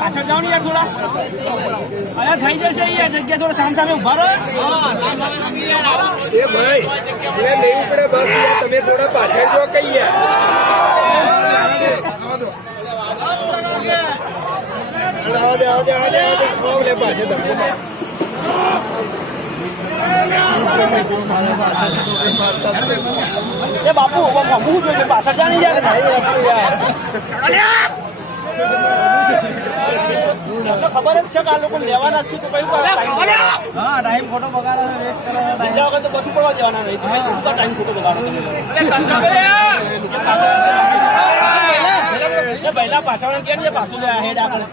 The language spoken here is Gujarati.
પાછળ જાઓ ને યાર થોડા અરે થઈ જશે યાર જગ્યા થોડા સામ સામે ઉભા રહો એ ભાઈ લેવું પડે બસ યાર તમે થોડા પાછળ જો કઈ યાર પાછળ એ બાપુ હું જોઈએ પાછળ જા નહીં યાર ખબર જ છે કે આ લોકો લેવાના જ છે તો કયું ટાઈમ ખોટો બગાડો બીજા વખત તો કશું પડવા દેવાના નહીં ટાઈમ ખોટો બગાડો પહેલા પાછળ કે પાછું હેડ આગળ